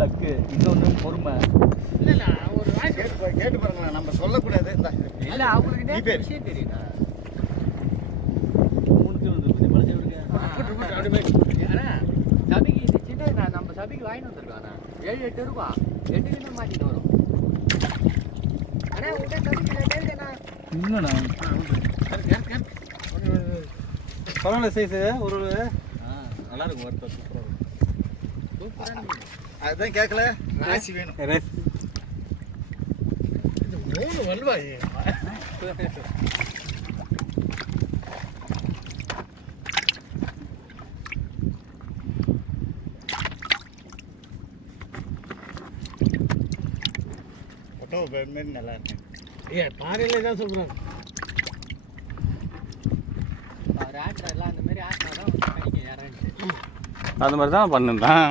Luck, இன்னொன்று பொறுமை. இல்லை ஒரு வாய்ஸ் கேட்டு பாருங்க, நம்ம சொல்லக்கூடாது. இல்லை அவங்களுக்கு விஷயம் தெரியுதா? 3 கிலோ வந்து மலைச்சி விடுங்க. ஆனால் சபைக்கு இது சின்ன நம்ம சபைக்கு வாங்கிட்டு வந்துருக்காண்ணா 7-8 இருக்கும். 8 கிலோ மாட்டிட்டு வரும். ஆனால் உங்கள்கிட்ட சபைக்கு கேட்கண்ணா இல்லைண்ணா பரவாயில்ல சைஸு ஒரு நல்லா இருக்கும். ஒருத்தர் சூப்பரான அதுதான் கேட்கல. ராசி வேணும். இந்த 3 வல்வாய் ஃபோட்டோ மாரி நல்லா இருக்கு. பாறையில தான் சொல்றாங்க. அவர் ஆட்டுறா எல்லாம் அந்த மாதிரி ஆட்டினா தான் கிடைக்கும் யாரான்னு. அது மாதிரி தான் பண்ணுதான்.